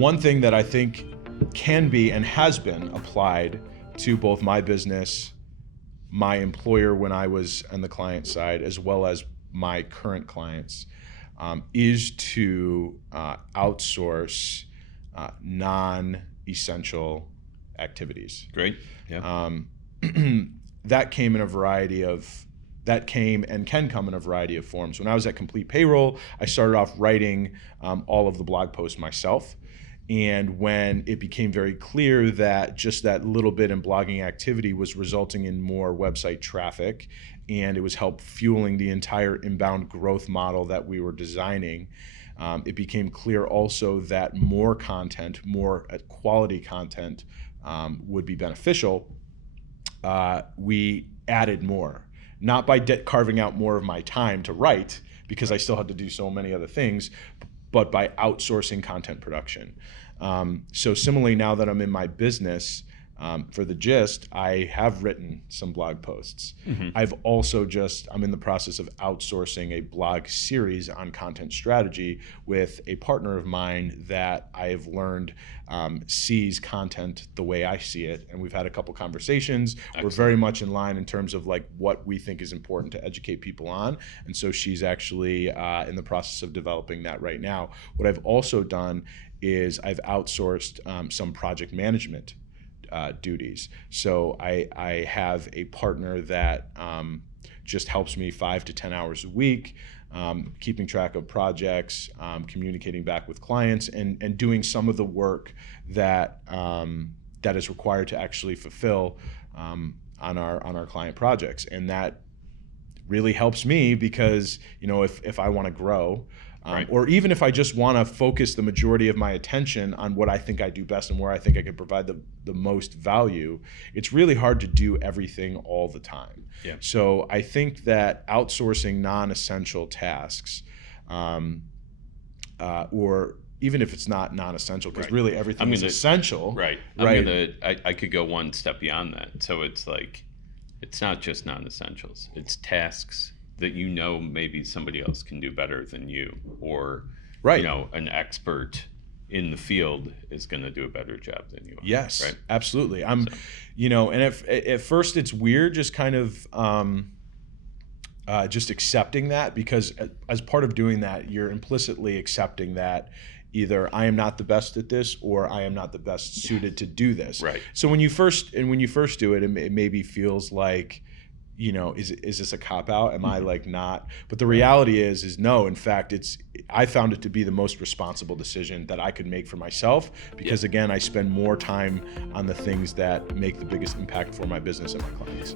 one thing that I think can be and has been applied to both my business, my employer when I was on the client side, as well as my current clients, is to outsource non-essential activities. Great. Yeah. That came and can come in a variety of forms. When I was at Complete Payroll, I started off writing all of the blog posts myself. And when it became very clear that just that little bit in blogging activity was resulting in more website traffic, and it was fueling the entire inbound growth model that we were designing, it became clear also that more content, more quality content would be beneficial. We added more, not by carving out more of my time to write, because I still had to do so many other things, but by outsourcing content production. So similarly, now that I'm in my business, for The Gist, I have written some blog posts. I've also I'm in the process of outsourcing a blog series on content strategy with a partner of mine that I have learned sees content the way I see it. And we've had a couple conversations. Excellent. We're very much in line in terms of like what we think is important to educate people on. And so she's actually in the process of developing that right now. What I've also done is I've outsourced some project management duties. So I have a partner that just helps me 5 to 10 hours a week, keeping track of projects, communicating back with clients, and doing some of the work that that is required to actually fulfill on our client projects. And that really helps me because, you know, if I want to grow, right. Or even if I just want to focus the majority of my attention on what I think I do best and where I think I can provide the most value, it's really hard to do everything all the time. Yeah. So I think that outsourcing non-essential tasks, or even if it's not non-essential, because really everything is essential. Right. I could go one step beyond that. So it's like, it's not just non-essentials. It's tasks that you know maybe somebody else can do better than you, or you know, an expert in the field is going to do a better job than you are. Yes, right? Absolutely. You know, and at first it's weird just kind of just accepting that, because as part of doing that, you're implicitly accepting that either I am not the best at this or I am not the best suited to do this. Right. So when you first do it, it maybe feels like, you know, is this a cop-out? Am I like not? But the reality is no. In fact, I found it to be the most responsible decision that I could make for myself, because again, I spend more time on the things that make the biggest impact for my business and my clients.